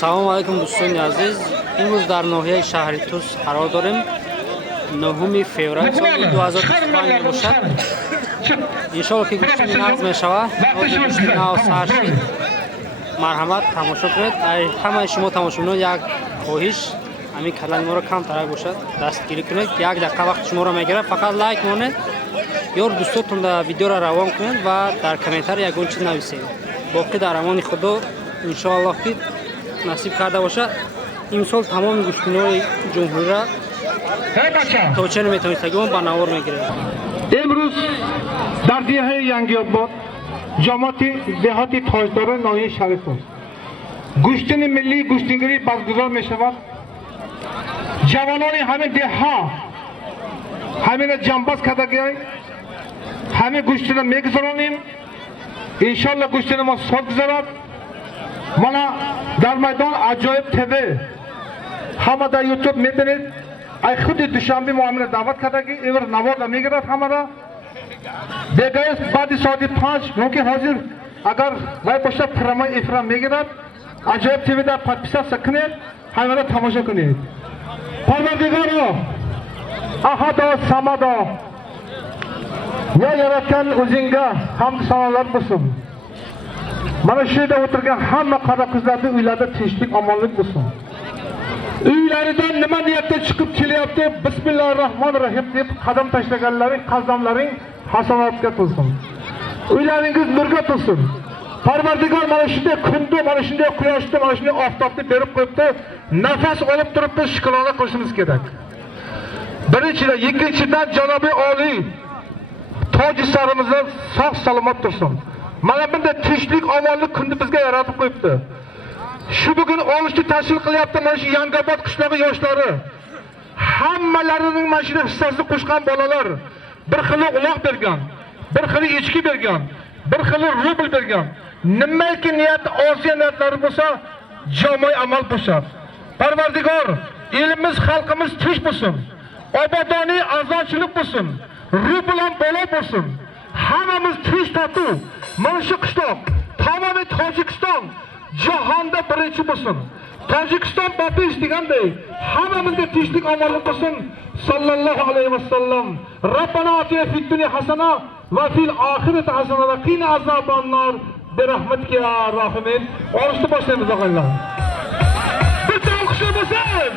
салому алайкум дӯстони азиз. Имрӯз дар ноҳияи шаҳри Тус қарор дорем. 9 феврал соли 2025 мебошад. иншоалло ки гӯштини нағз мешавад. гӯштини нав сар шид. марҳамат тамошо кунед. ҳамаи шумо тамошобинон як хоҳиш, ҳамин калани моро камтарак бошад, дастгирӣ кунед. Як дақиқа вақти шуморо мегирад. Фақат лайк монед. ёр дӯстотон видеоро равон кунед ва дар комментарӣ ягон чиз нависед. боқӣ дар амони худо иншоалло ки насиб карда бошад. имсол тамоми гӯштиниҳои ҷумҳуриро то чен метавонистагион ба навор мегиред. امروز در دیه ینگی‌آباد جامعات دهات تاجدار ناحیه شهر توست گوشتن ملی گوشتنگری برگزار می شود. جوانان همین دهها همین جنباز کردگی همین گوشتن میگذارانیم. انشالله گوشتن ما صد گذارد. مانا در میدان عجایب تیوی همه در یوتیوب میبینید. ای خود دوشنبه ما همین دعوت کردگی ایور نوار میگرد همه را بگویست بعد ساعت 5 ممکن حاضر اگر وای پشت فرمای افرام میگیرد عجایب تیوی در پادپیسا سکنید همه را تماشا کنید. پروردگارا احدا سمدا یا yaratgan o'zingga hamd sanolar bo'lsin. Mana shu yerda o'tirgan hamma qora qizlarning uylarida tinchlik, omonlik bo'lsin. Uylaridan nima niyatda chiqib kelyapti? Bismillahirrohmanirrohim deb qadam tashlaganlaring, qadamlaring hasanatga to'lsin. Uylaringiz nurga to'lsin. Parvardigor mana shunday kunda, mana shunday quyoshda, mana shunday oftobda berib qo'yibdi. Nafas olib turibdi, shukrona qilishimiz kerak. Birinchidan, ikkinchidan janobi oliy toj sarimizda sog' salomat tursin. Mana bunday tinchlik, omonlik kunni bizga yaratib qo'yibdi. Shu bugun olishni tashkil qilyapti mana shu Yangiobod qishlog'i yoshlari. Hammalarining mana shu hissasini qo'shgan bolalar bir xili uloq bergan, bir xili echki bergan, bir xili rubl bergan. Nimaki niyat, osiyo niyatlari bo'lsa, jamoy amal bo'lsa. Parvardigor, elimiz, xalqimiz tinch bo'lsin. Obodoniy azonchilik bo'lsin. Rubl ham bola bo'lsin. Hammamiz tinch totuv. Mana shu qishloq, tamomiy Tojikiston jahonda birinchi bo'lsin. Tojikiston Batis deganday hammamizga tinchlik, omonlik bo'lsin. Sallallohu alayhi vasallam. Robbana atina fid dunya hasana va fil oxirati hasana va qina azoban nar bi rahmatika ya rohimin. Olishni boshlaymiz og'aylar. Bitta o'qishlar bo'lsin.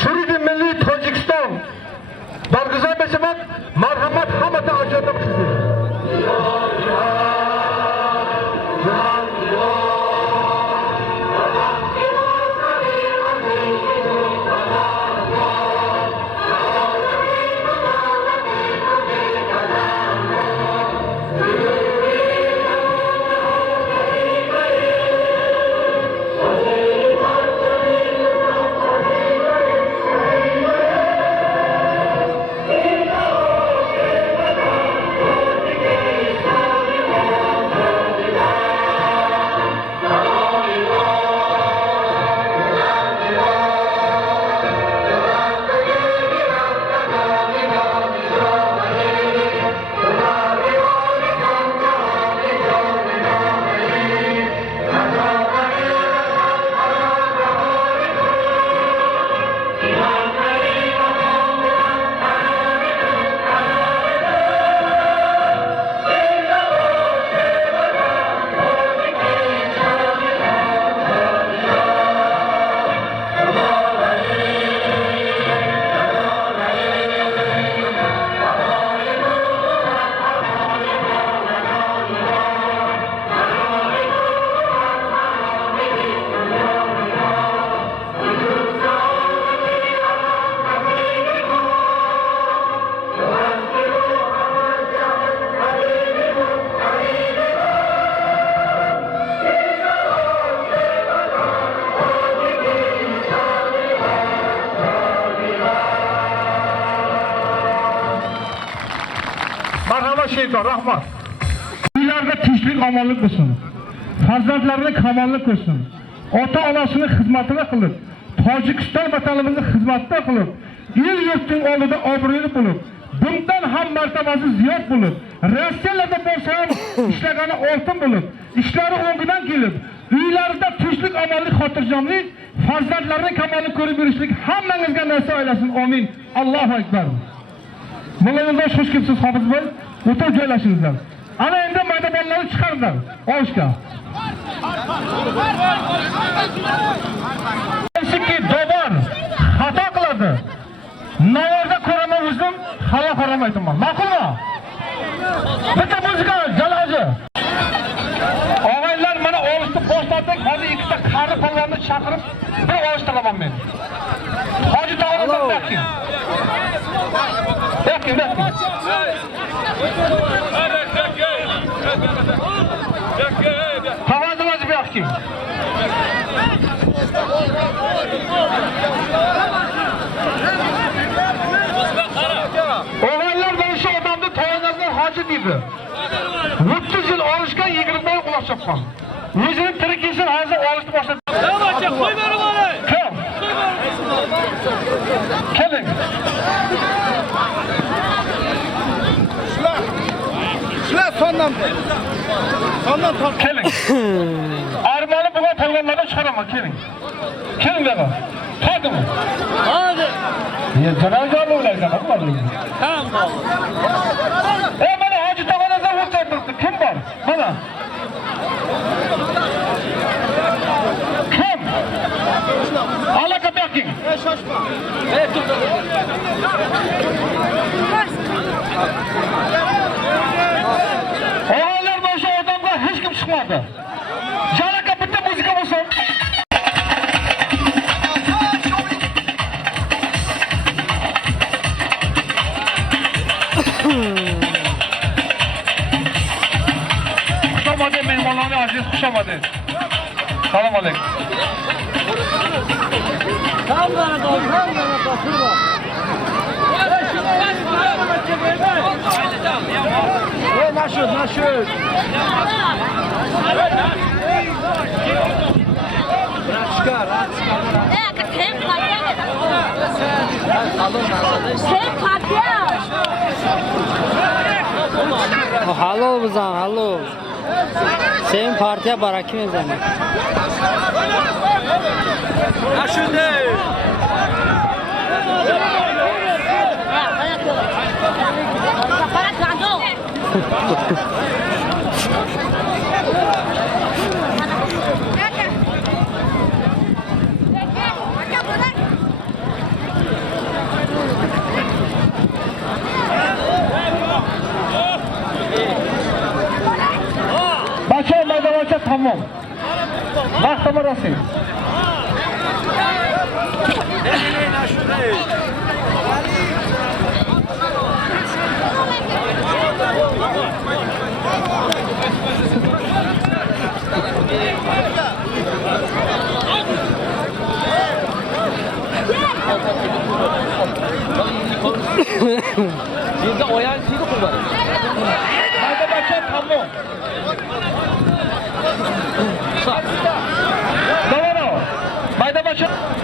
Suridi milliy Tojikiston barguzor bo'lsin. Marhamat hammaga ajoyib qilsin. Rahmat. Uylarda tinchlik, omonlik bo'lsin. Farzandlarini kamollik ko'rsin. Ota-onasini xizmatini qilib, Tojikiston vatanimizning xizmatida qilib, el yurtning oldida obro'li bo'lib, bundan ham martabasi ziyod bo'lib, Rossiyalarda bo'lsa ham ishlagani oltin bo'lib, ishlari o'ngidan kelib, uylarida tinchlik, amonlik, xotirjamlik, farzandlarining kamolini ko'rib yurishlik hammangizga nasib aylasin. Amin. Allohu akbar. Mulla xush kelibsiz Hofizboy. O'tirib joylashingizlar. Ana endi mayda bolalarni chiqardilar olishga. Ki dobar xato qiladi. Navorda ko'raman o'zim, havo qaramayman. Ma'qulmi? Bitta muzika jaloji. Og'aylar mana olishni boshladik. Hozir ikkita qari polvonni chaqirib bir olish qilaman men. Hoji tog'adan baking. Baking. Tavazımız bir aktif. Oğlanlar ben şu adamda tavazlarından hacı gibi. 30 yıl alışkan 20 yıl ulaşacağım. Yüzünün tırıkıysa hazır alıştı başladı. Tamam açık, koy verim onu. Kim? Gelin. Şuna sondan tak. Kelin. Armanı buna polvonlardan çıkarama, kelin. Kelin de bak. Hadi mı? Hadi. Ya cenaze olaysan, ama var mı? Tamam. Bana hacı tavanıza vurtaydınız. Kim var? Bana. Kim? Alaka bakayım. Şaşma. Evet, dur. Oğlanlar başı adamda hiç kim çıkmadı. Cana kapıtta müzik olsun. Kuşamadı mehmanlarını aziz kuşamadı. Salam aleyküm. Tam bana da, şurada. Naşır. Çıkar. Hallo bizan, hallo. Sen partiya baraki mezani. Naşır değil. Başa tamam. Vaxtama rasın. Bir de oyan şeyi kullanır. Hayda başa tamam. Davano.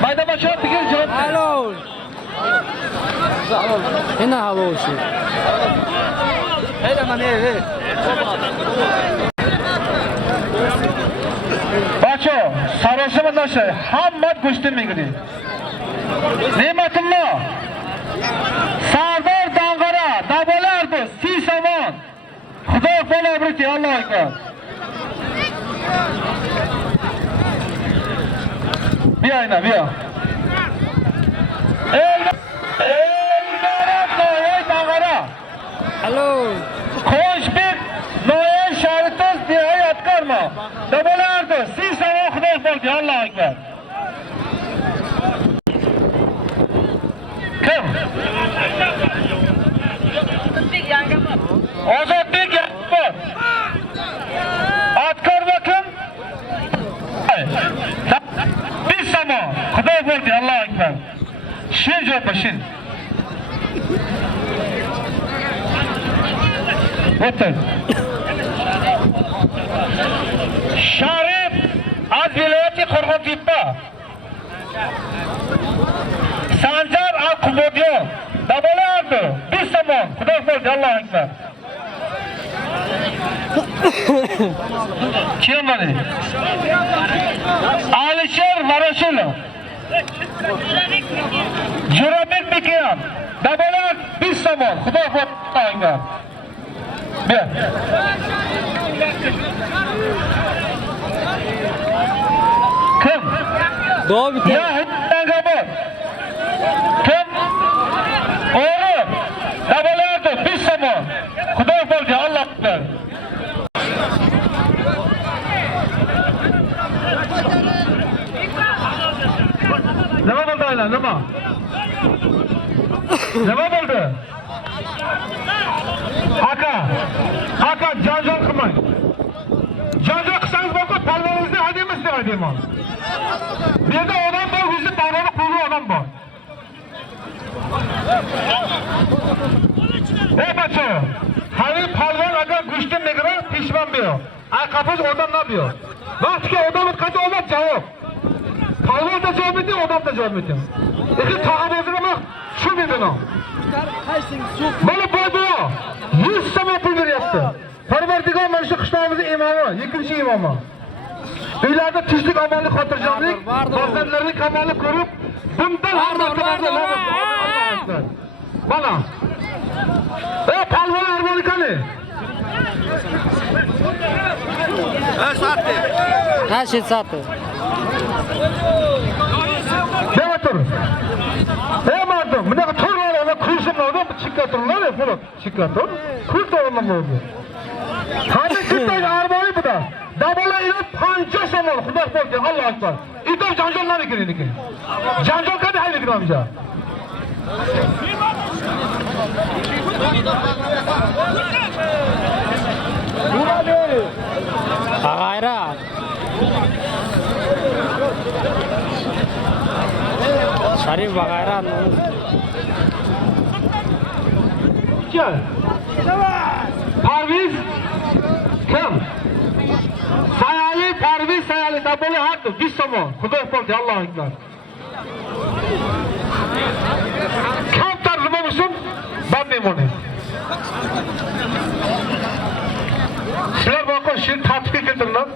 Hayda başa bir kere cevap ver. Hallo. Hena hallo olsun. Hele ne? Bacho, sarısı mı naşı? Hammat kuştum migri. Nimetullah. Sardar Dangara, dabalardı, si saman. Xudo qo'la birki, Alloh akbar. Bir ayna, bir ayna. Elmarat Noye Dangara. Hallo. Ko'shbek Noye Sharitos nihayat karma. Dabalardı, si saman Xudo bo'ldi, Alloh akbar. Kim? Ozodbek Yakupov. Atkar bakın. Bir samo. Xudo bo'ldi, Alloh akbar. Shin javob shin. O'tir. Sharif az viloyati Qo'rg'ontepa. Sanjar Al-Qubodiyov. Dabala ardı. Bir zaman. Xudo xo'sh, Allohu akbar. Kim var? Alisher Varashilov. Jurabek Bekiyan. Dabala bir zaman. Xudo xo'sh, Allohu akbar. Bir. Kim? Doğu biter. Yahid Dangabod. Kim? Oğlum. Dabalardı. Bir zaman. Xudo xo'sh, Allohu akbar. Nima bo'ldi aylan? Nima? Nima bo'ldi? Aka, janjal qilmang. Janjal qilsangiz bo'lsa, palvoningizni haydaymiz deb aytayman. Bu yerda odam bor, o'zi palvonni qo'ygan odam bor. Ey bacho, hali palvon agar go'shtni megara pishman biyo. Ay qapos odam ne biyo. Vaqtga odam qancha olib javob. Palvon da javob etdi, odam da javob etdi. Lekin tag'abozini nima tushunmaydi no. Mana bu 100 so'm pul beryapti. Parvardigor mana shu qishloqimizning imomi, ikkinchi imomi. Uylarda tinchlik, omonlik, xotirjamlik, farzandlarning kamolini ko'rib, bundan mana. Ey palvon armonikani. Saatte. Ha, shit saati. Deva tur. Ey mardim, bunaqa turlar, kursimlarda chiqqa turlar, bo'lib chiqqa tur. Kul to'g'rimi bo'ldi. Hali bitta armoni buda. Dabala ila 50 so'm, Xudo xo'sh, Allohu akbar. Ito janjallari kerak. Janjal qanday hayli kiramja? Bag'ayra. Sharif Bag'ayra. Gel. Parviz. Kim? Sayali dabala hattı. Bir so'm. Xudo xo'sh, Allohu akbar. Kam tarjima bo'lsin? Bilmayman. Sizlar bakın şimdi tatbik keltirdilar.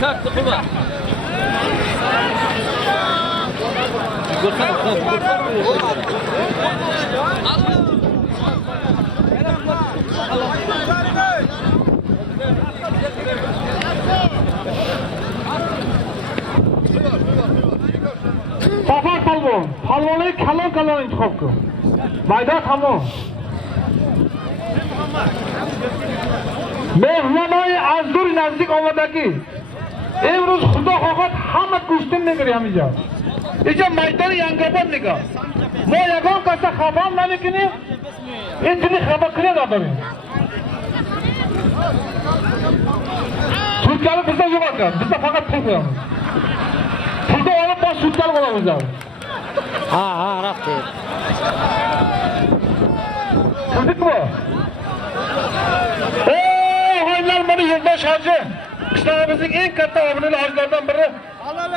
Saatte kurban. Safar palvon. Palvonlik kalon intihob qil. Mayda tamom. Mehmonay azdur nazdik omadagi. Emroz Xudo xohlab hamma go'shtni beramiz. Ijo maydoni Yangobod nega. Mo yagon qasa xabar namikini. Etini xabar qiladi odam. Sutkali bizda yo'q ekan. Bizda faqat pul qo'yamiz. Pulni olib bosh sutkali qilamiz. Ha, rafti. Ko'rdikmi? Haylar mana Yo'ldosh hoji. Qishloqimizning eng katta obunali hojilardan biri.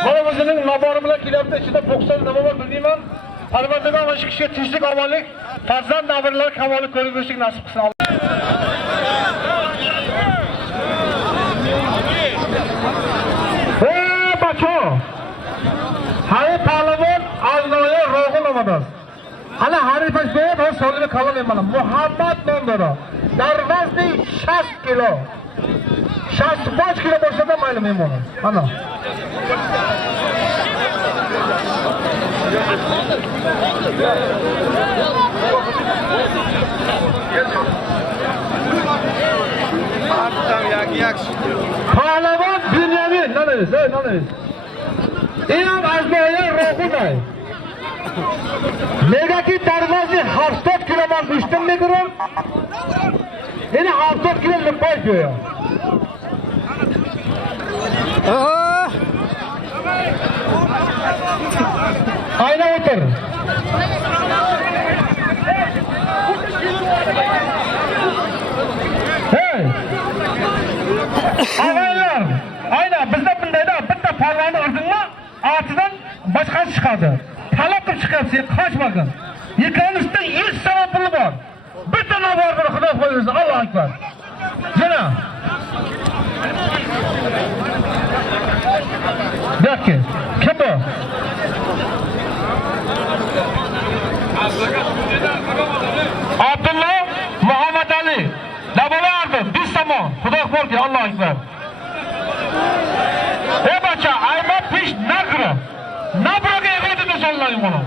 Mana o'zining nabori bilan kelyapti. Ichida 90 nima bor bilmayman. Parvardigor mana shu kishiga tinchlik, omonlik, farzand davrlar kamolini ko'rib o'tishlik nasib qilsin. Hey bacho. Hay palvon aznoya ro'g'in omadan. Hala harifash bo'lib, hozir solib qolaman mana. Muhammad nomdori. Darvozni 60 kilo. 65 kilo bo'lsa-da mayli men buni. Ana. Palvon Binyamin, naniz. Inam aznoya ro'g'in. Negaki darvozni 70 kilodan go'shtni megirim. Yine 6 kilo koy diyor ya. Ayna otur. Hey! Ağaylar! Ayna bizde bundayda bitta parlani urdingmi, ortidan boshqasi chiqadi. Talab qilib chiqyapsiz, qochmagin. Yekanisida 100 so'm puli bor. Bitta nobor bir Xudo qo'ysin. Allohu akbar. Yana. Bakın, kim bu? Abdullah Muhammed Ali. Dabalardı, düz tamam. Xudo qo'ysin, Allohu akbar. Bacha, ayma pish nagro. Nabroga eg'idi sollayın bunu.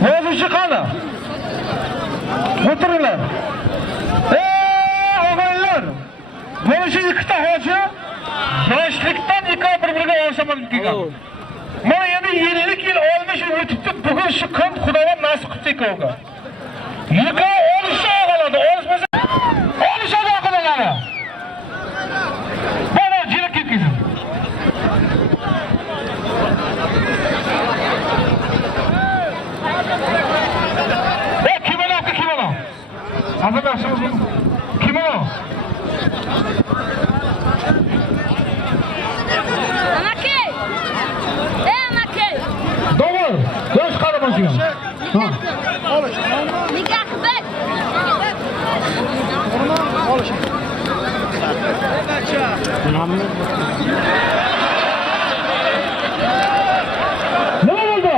Mevzucu kanı. Otururlar. Ağaylar. Bunu şu iki hoca yaşlıktan yıka birbirine yaşamadık yıka. Bana yani 20 yıl olmuş ötüktü. Bugün şu kan Xudodan nasip kıptı yıka. Yıka oluşa ağaladı. Oluşa da ağaladı. Bana cilik yıkızım. Hazır başımız bu. Kim o? Anake! Anake! Doğru. Göz karabaşıyor. Nikah bek! Ne oldu?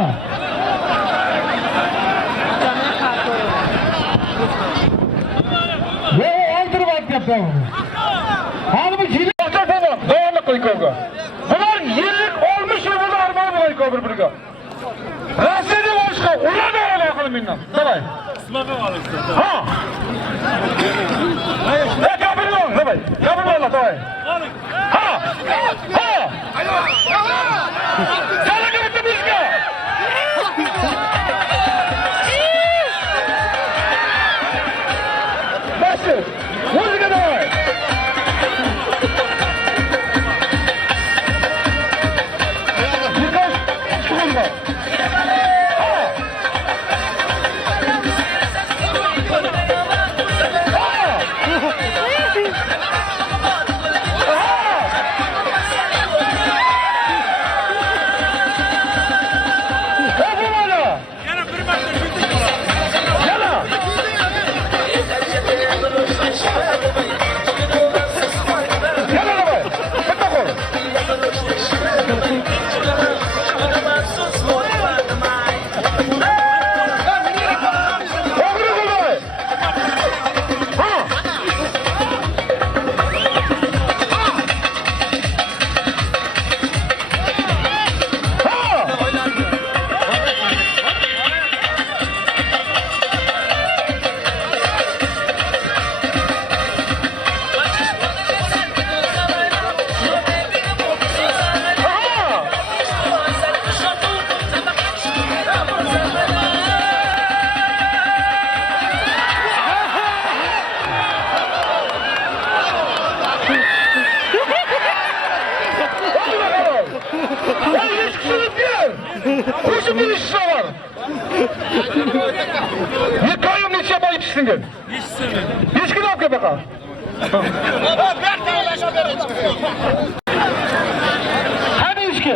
Yapalım. Hanımı cilik olacak ama doğru koy kavga. Bunlar yıllık olmuş ya burada armağan koy kavga birbirine. Rasidi başka, ona da öyle bakalım bilmem. Davay. Ha. Kabul ol, davay. Kabul ol, davay. Ha. Ha. Sana gibi bizge. Başı. Müzik davay. Kuşun bir işi var. Yıkayım neçe bayı içsin. Hiç gün okuyor bakalım. Hadi içki.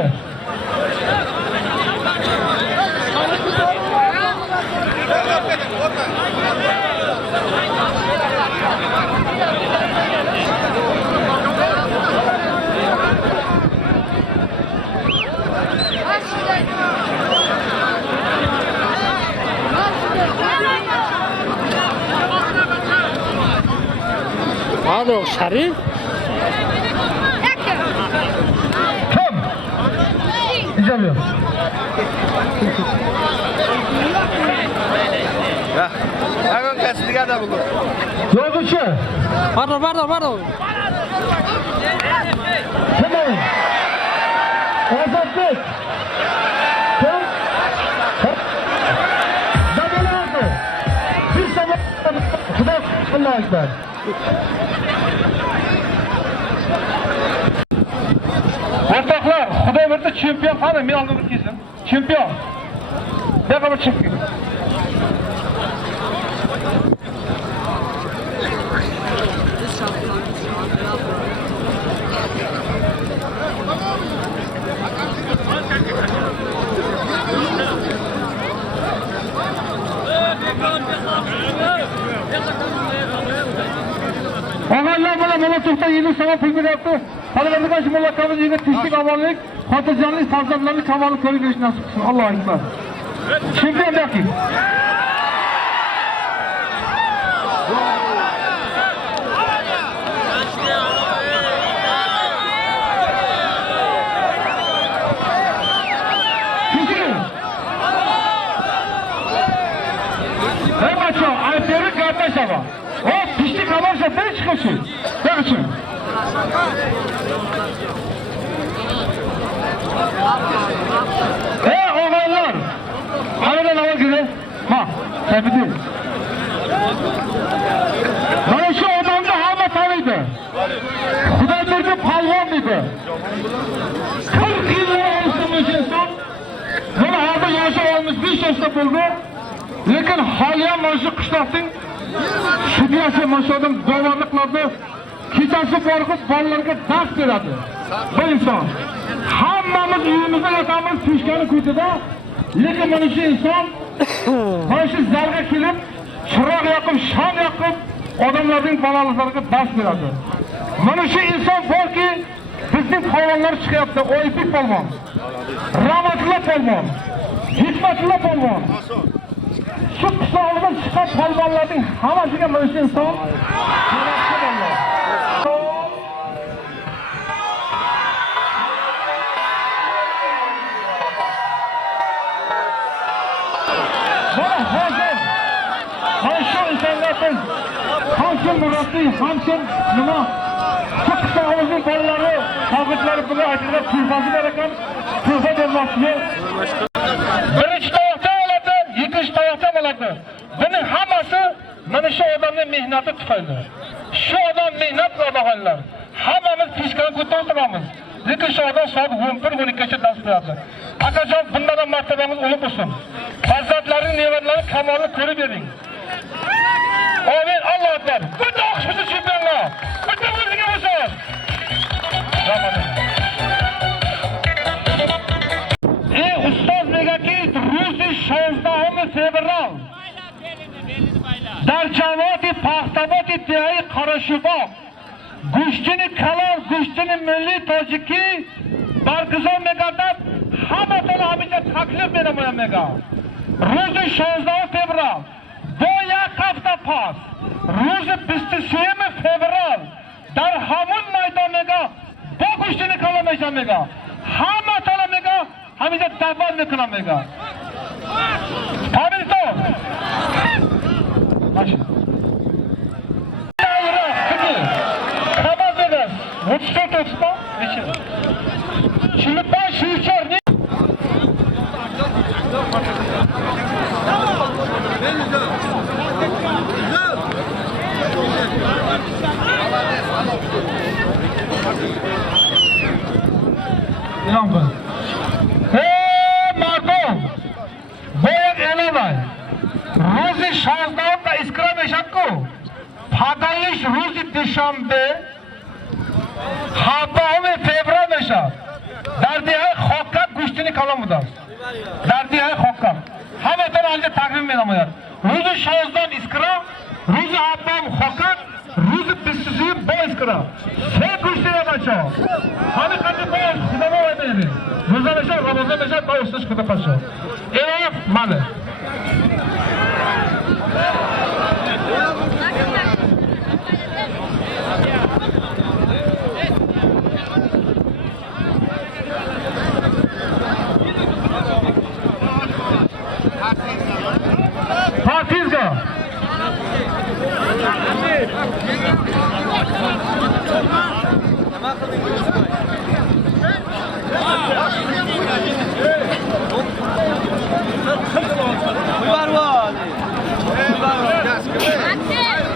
Hadi o şerif. oluyor. Agon kasbiga da bulur. Yozuvchi. Pardon. Kim? Ozodbek. Kim? Zamonaviy. Bir sabah Xudo Alloh akbar. O'rtoqlar, Xudo berdi chempion qani, men oldimda kelsin. Chempion. Daqiqa chempion. Ağalar bana to'xta yeni sabah pul beryapti. Talabalarga shu mullaqamiz yigit tinchlik, omonlik, xotirjamlik, farzandlarning kamolini ko'rib berish nasib qilsin. Allohu akbar. Chempion daki. Hey maço, ayetleri kardeş ama. O pişti kamarsa ben çıkıyorsun. Ne için? Oğlanlar. Haradan hava gibi. Ha, tabi değil. Bana şu adamda hava tanıydı. Kudaylarca palvanlıydı. 40 yıl olmuş insan. Bunu harda yaşı olmuş 5 yaşta buldu. Lekin haliyan maşı kışlattın. Şüphiyası maşı adam davarlıklarda kechasi borib bolalarga dars beradi. Bu inson. Hammamiz uyimizda yotamiz pishkani ko'chada. Lekin mana shu inson mana shu zalga kelib, chiroq yoqib, sham yoqib, odamlarning bolaliklariga dars beradi. Mana shu inson borki, bizning polvonlar chiqyapti. Oyibek polvon, Rahmatullo polvon, Hikmatullo polvon. Şu qishlog'imizdan chiqqan polvonlarning hammasiga mana shu inson insonlardan hamkim murabbiy, hamkim nima shu qishlog'imizning bolalari, shogirdlari bilan aytilgan tuhfasi bor ekan, tuhfa bermoqchi. Birinchi tovoqda oladi, ikkinchi tovoqda bo'ladi. Buning hammasi mana shu odamning mehnati tufayli. Shu odam mehnat qiladiganlar. Hammamiz pishkani ko'taramiz. Lekin shu odam soat 11-12 gacha dars beradi. Akajon, bundan ham martabamiz ulug' bo'lsin. Farzandlaring, nevaralaring kamolini ko'rib bering. Amin. Alloh akbar. Bitta o'qishimizni chempionlar. Bitta o'ziga bo'lsin. Ustoz negaki ro'zi 16 fevral در جواد پختابات ادعای قراشباغ گوشتین کلان گوشتین ملی تاجیکی برگزار میگردد همه تان همیشه تکلیف می‌نمایم میگه روز 16 فوریه با یک هفته پس روز 23 فوریه در همون میدان میگه با گوشتین کلان میشه میگه همه تان میگه همیشه دعوت میکنم میگه همین تو Maşın. Yavrum, kızı. Kamaz edin. Mutlu tutma. Şimdi ben şu içer ne? İnan ben. Hey Marco. Boyak elamay. روز 16 تا اسکرا میشد کو پادایش روز دوشنبه 7 فوریه میشد در دیه خاکک گوشتین کلام بود است در دیه خاکک همه تان آنجا تقریم می‌نماید روز 16 اسکرا روز 7 خاکک روز 23 با اسکرا سه گوشتین بچه‌ها همه قدر باش خدا ما ببینید روزا میشد رمضان میشد با استش خدا پاشو اینا ماله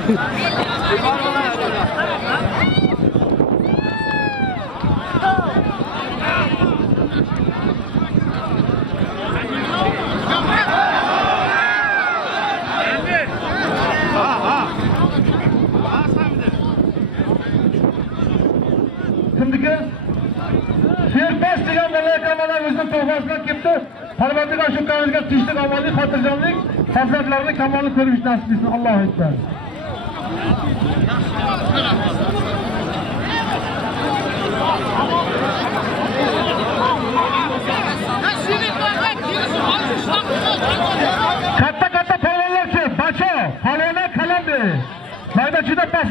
Şimdiki Serpas degan malaka mana o'zining to'g'risidan kelibdi. Parvardiga shu qavmga tinchlik, omonlik, xotirjamlik, farzandlarni kamolini ko'rish nasib etsin. Allohu akbar. Katta palvonlarchi, bacho, palvona kalandi. Mayda chidab bas.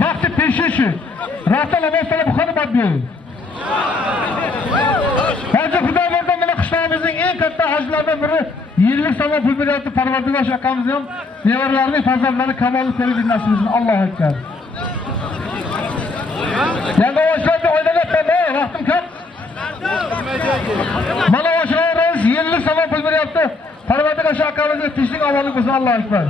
Vakti peşişi. Rahtan Allah'tan bu kadar bakmıyor. Hacı Hudaver'den bana kışlamızın en katta hacılardan biri yıllık sana pul veriyordu. Parvardigaş akamızın nevarlarını, fazlalarını kamalını koruyor nasip etsin. Allah'a ekber. Yanında başlarda oynadı ben de rahtim kap. Bana başlarız yıllık sana pul veriyordu. Parvardigaş akamızın tişlik amalını korusun. Allah'a ekber.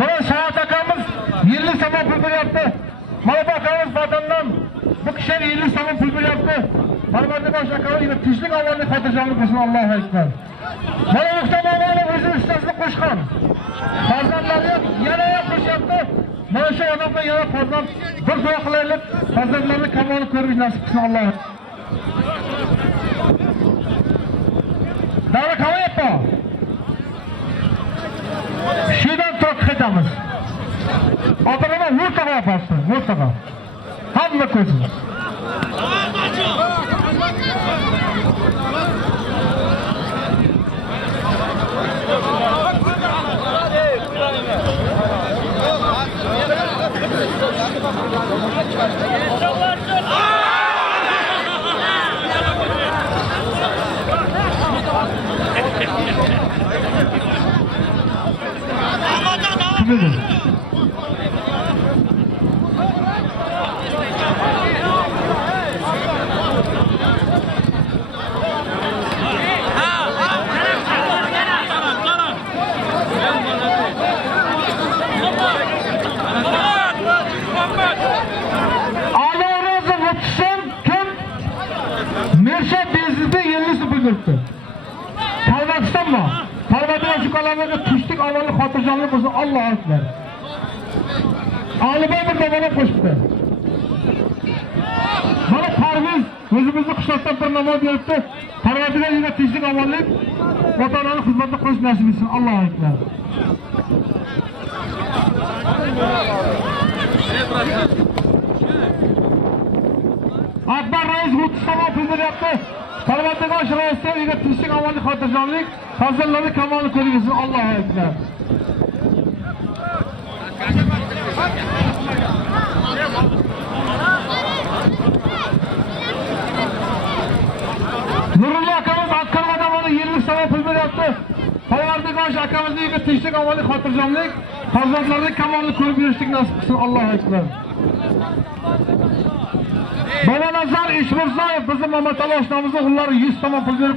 Bana Şahat akamız yıllık zaman pulbül yaptı. Malaba akamız vatandan bu kişiler yıllık zaman pulbül yaptı. Parvardigaş akamız yine tişlik avalını katacağını koşun. Allah'a ekber. Bana muhtemelen ağabeyim özün üstesini koşkan. Farzandları yanaya koş yaptı. Bana şu adamla yana farzand bir soğuklarlık farzandlarını kamanı görmüş nasip kısın. Allah'a ekber. Daha kama yapma. Şuradan çok kıtamız. Adamına vurtaka yaparsın, vurtaka. Hamle koysun. Parvakistan mı? Parvakistan şu kalanlarda tüştük avalı hatırcanlık olsun. Allah'a ekber. Alibay bir de bana koştu. Bana parviz, özümüzü kışlattan bir namaz yaptı. Parvakistan yine tüştük avalı vatananın hizmetine koş nasip etsin. Allah'a ekber. Akbar Reis Hutustama pızır yaptı. Parvardigaş Reis'e yine tüştük avalı hatırcanlık, hazırları kamanı koruyorsun. Allah'a ekber. Nurullah akamız Akkarma'da bana 20 sene pulbür yaptı. Parvardigaş akamızı yine tüştük avalı hatırcanlık, hazırları kamanı koruyorsun nasip kısın. Allah'a ekber. Bana nazar İşmurzayev bizim Mehmet Ali Osman'ımızın oğulları 100 tamam pul verip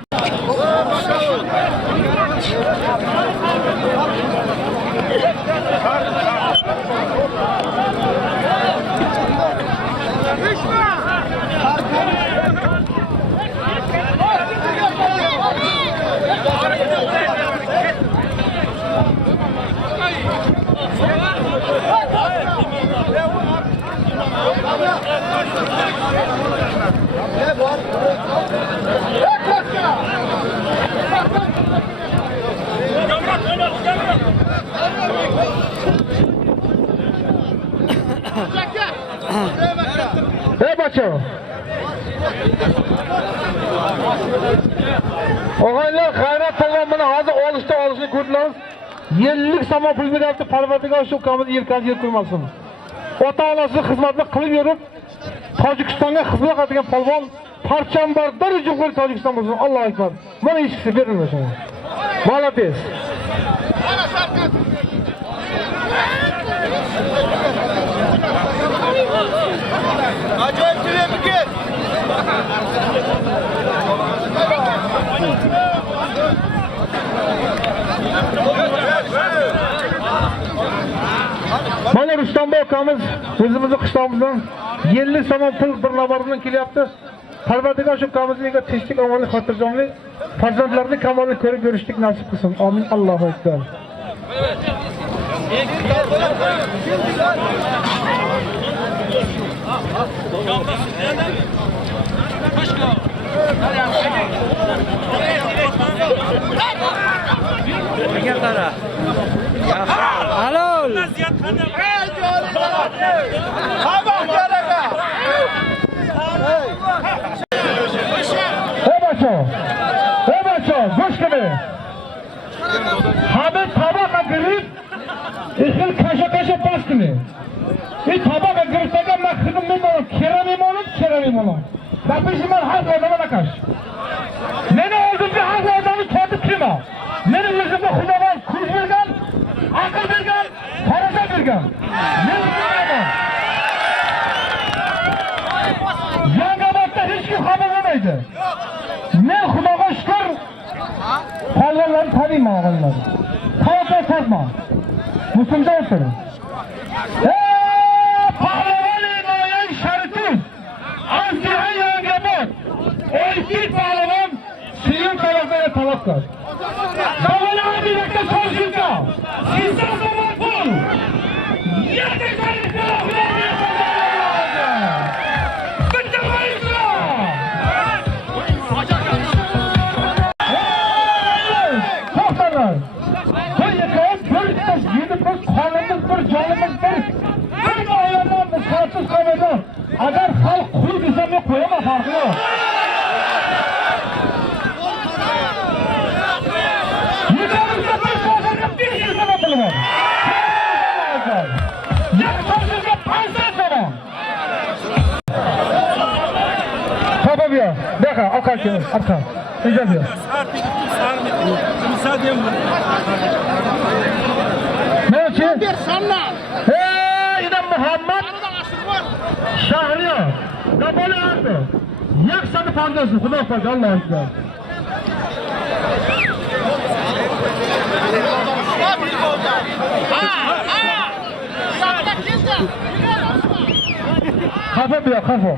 Hey bacho. Og'aylar g'ayrat qilgan buni hozir olishni ko'rdingiz. Yillik samo pul beryapti, Parvardigosh shu kamida yelkasi yer ko'rmasin. Ota-onasi xizmatni qilib yurib, Tojikistonga xizmat qiladigan polvon parchambar bir Cumhuriyet Tojikiston bo'lsin. Allohu akbar. Mana ishchi berildi shunga. Молодец. Bugün Rustamboy akamiz o'zimizni qishlog'imizdan 50 somon pul bir labordan kelyapti. Parvardigor shu akamizga tinchlik, omonlik, xotirjamlik, farzandlarning kamolini ko'rib ko'rishlik nasib qilsin. Amin. Allohu akbar. Halol. Ebacho, go'sht kini. Hamid tabaqa girib, ishil kasha pastini. Tabaqa giribdaga maqsadim men bo'lib, keramim. Tapishman har odamga nakash. Meni o'zimga har odamni totib kema. Meni o'zimga Xudodan kuch bergan, aql bergan, farosat bergan. Men bilaman. Yangiobodda hech kim xabar olmaydi. Men Xudoga shukr, qolganlarni taniyman o'g'illar. Tavba sarma. Musulmonda o'tiring. Pahlavoni noyob shartuz. Azdiha Yangiobod. O'zbek pahlavon siyum taloqlarga talab qil. Davlat direktga so'zga. Sizdan so'rab pul. Agar xalq qo'y desa men qo'yaman, farqi yo'q. Yig'ilishda bir so'zga 5 yil sabab bo'laman. Yak so'zga 5 so'ram. Tabiya, baqa, arqa. Ijobiya. Nechchi? Bir sanna. İdam Muhammed Şahriyar. Kabul ardı. Yaksanı fandası. Xudo xo'ja, Allohu akbar. Kafa bir kafa.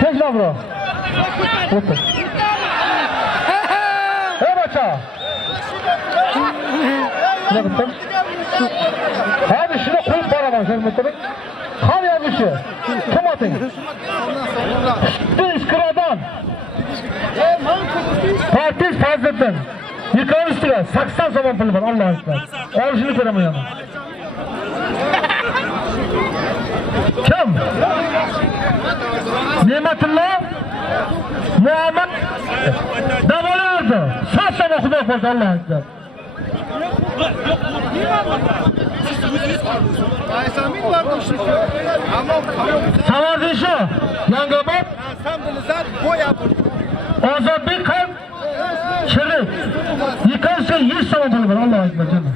Tez lan bro. Otur. Hey baça. Hadi şunu koyup bana sen mutluluk. Kan yazışı. Kim atın? Biz kıradan. Partiz Fazlettin. Yıkan üstüne. 80 zaman pılı var. Allah'a ekber. Orijini kıramayalım. Kim? Nimetullah Muhammed Davalardı. Sağ sana Xudo xo'ja, Allah'a ekber. Savardi şu, Yangiobod, Ozodbek ham, Chirik. Yıkansa 100 so'm puli bor, Allohu akbar canım.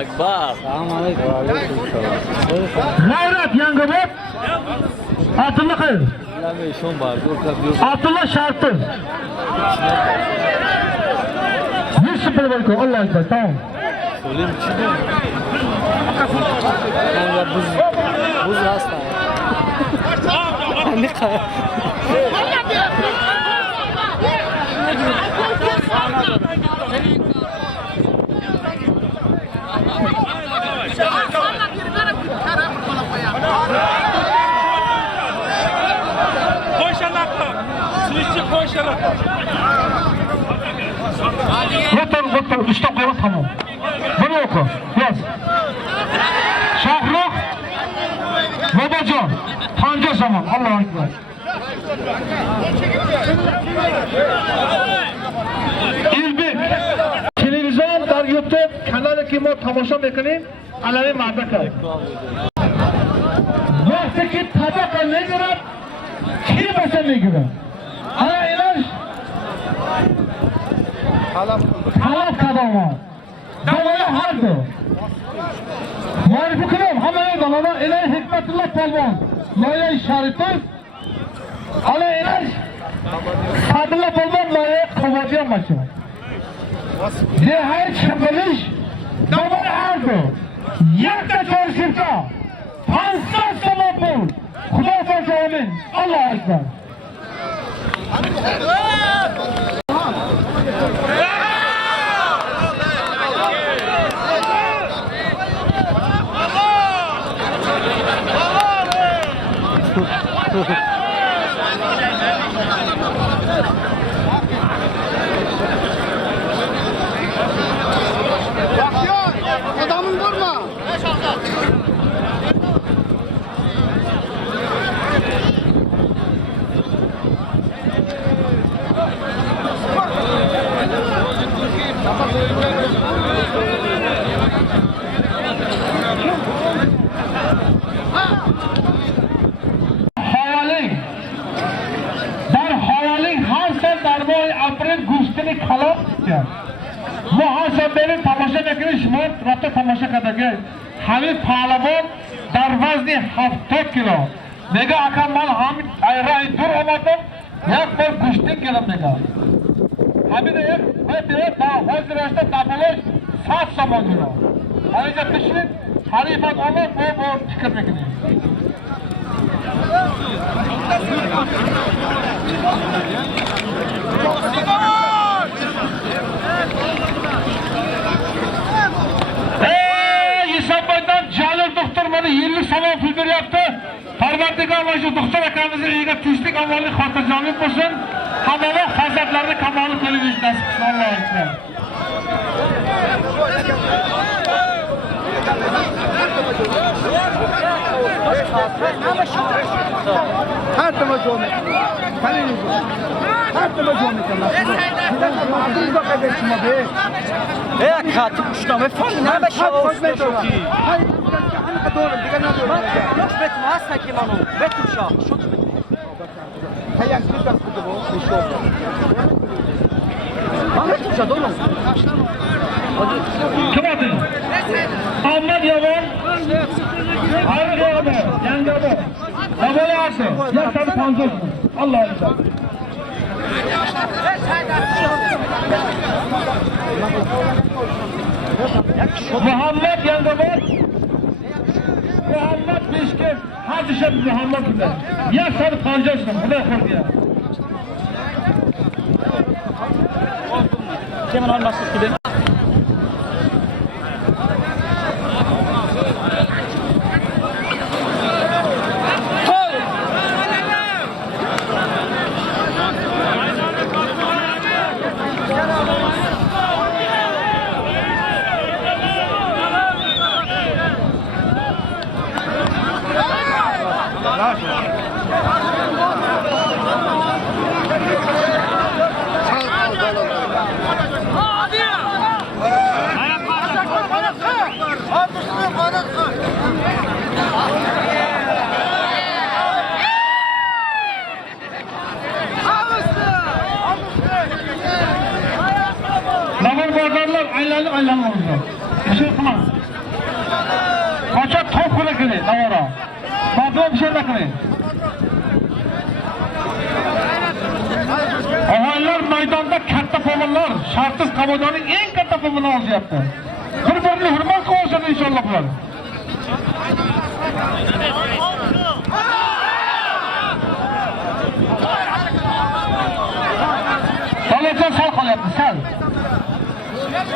Akbar. Assalomu alaykum. G'ayrat Yangiobod, Abdulla Xayr. Abdulla Shartuz. 100 so'm puli bor, Allohu akbar. Tamam. Buz hasta. Otur, üstte koyma tamam. Bunu oku, yaz. Şahrukh Babacan, Tanca Zaman, Allahu Ekber. İlbek, televizyon, dar YouTube, kanalı ki mo tamasha mekinim, alami ma'baka. Vaqti ki tabaqa ne girer, kim bo'lsa ne girer. Ana ilaç, halaf kadama. Davaya hardı. Marifi kılım, hamaya dalana ilahi hikmetullah polvon. Noya Sharipov, ala ilahi Sadullah polvon noya quvvatiyan maşın. Nihayet çıkılış, davaya hardı. یک تا چهار سیفتا 500 سوم پول خدا فرجه آمین الله اکبر Adamın vurma. hayoling dar hayoling har sal darmoy aprel go'shtini kaloq tutgan bu har sal beri tomosha nakirish shuma rafta tomosha kadagi Hamid Pahlavon dar vazni 70 kilo nega akam man Hamid ayray dur omadim yak bir go'shtin kelam nega Hamid ek ve ta hozirashda tabolosh 7 somon kilo ayrıca pişirin harifat olur bu çıkırmekini İslambay'dan Jalil doktor bana 50 sabah filmler yaptı. Parvatlık amacı doktor akamızın iyice tüçlük amalı hatırcanlık olsun. Hamalı hazretlerini kamalı televizyon nasip kısın Allah'a ekber. Her tema jomi. Her tema jomi Ya katip uçtan ve falan ne beş hava uçtan ki. Hayır, hani doğru, diğer ne doğru? Yok betim asla ki manu. Betim şah. Şok betim. Hayır, bir dakika bu. İşte oldu. Ben betim şah doğru. Kim adı? Ahmet Yaman. Arık Yaman. Yangadı. Babalı Arsı. Ya sen tanıyorsun. Allah'a ekber. Muhammed Yangabat. Muhammed Bişkin. Hadi şimdi Muhammed bize. Ya sen tanıyorsun. Bu da kork ya. Kimin olması gibi. Lamur bazarlar aylanır olacak. Bir şey yapmaz. Kaçak top bırakını lamura. Bazılar bir şey bırakını. Olaylar maydanda katta pomanlar, şartsız kamudanın en katta pomanı ağzı yaptı. Bir hürmet olsun inşallah bunlar. Salacağın sal kal yaptı, sal.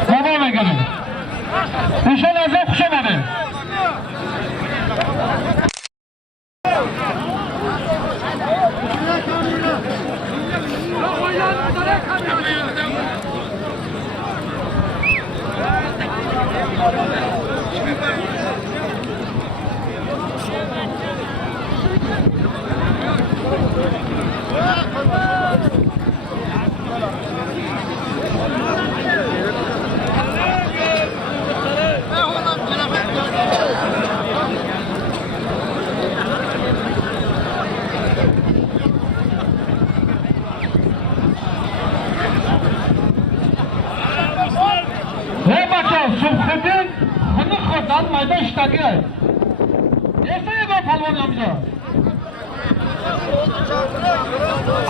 Babama gelin. İnşallah azap kuşamadı. Ne bakıyor? Subhedin bunu kırdan mayda iştaki. Neyse ya palvan amca.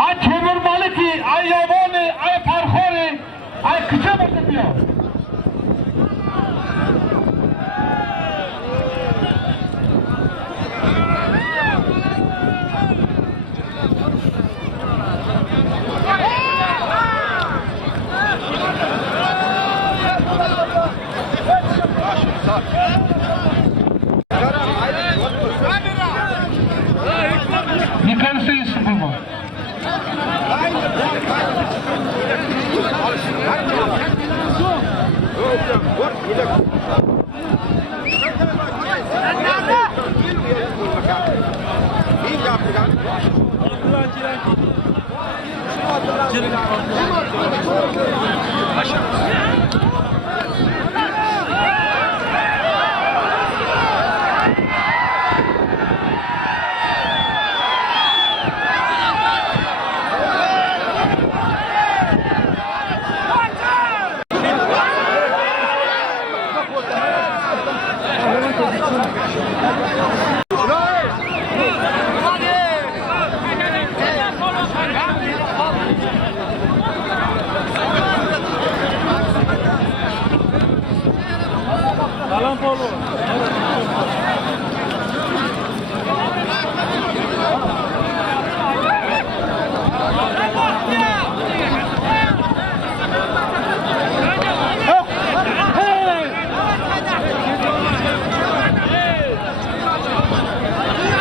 Ay kömür maliki, ay yabani, ay parkhori, ay kıça basıp ya. Yukarısı iyisin kurban.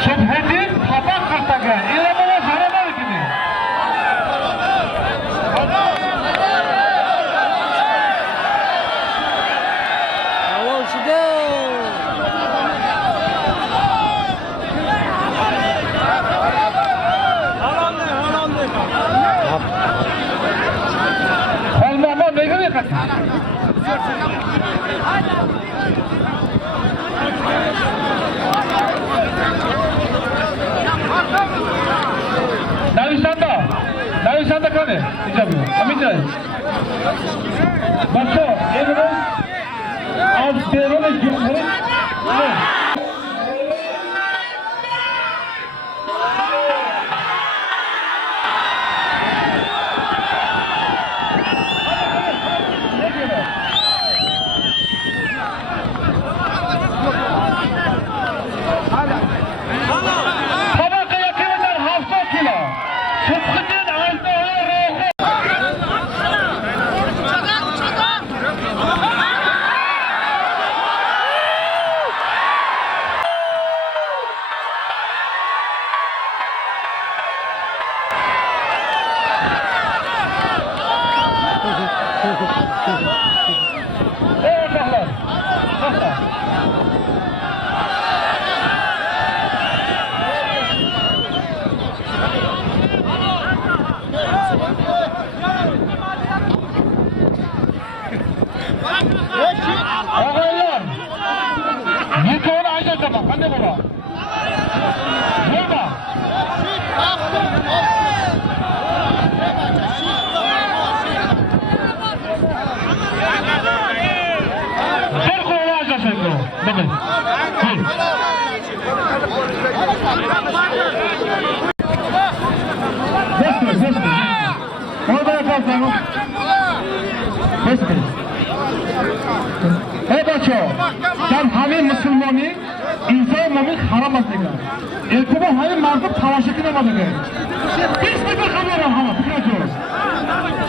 Subhedin tabak kırtaga. İlemene sarılar gibi. Hava uçudu. Olmama ne göre katın? Navisanda kane? İcabı. Amin cahil. Bakso, evren az devre cumhuriyet. Tabaka yakınlar hafta kilo. Subhedin ağzına ruhu. Eyvallah. Ağaylar. Yıkağını ayda tamam. Hadi baba. Vurma. Bir kola ayda sen de. Bakın. Vur. Beste. Orada yaparsan o. Beste. Hey bachcho, sen hami Müslümani, insan namı haram ettiler. Elkuba hami martıp savaşı kınamadılar. Biz bir kalıyorum hama, biliyorsunuz.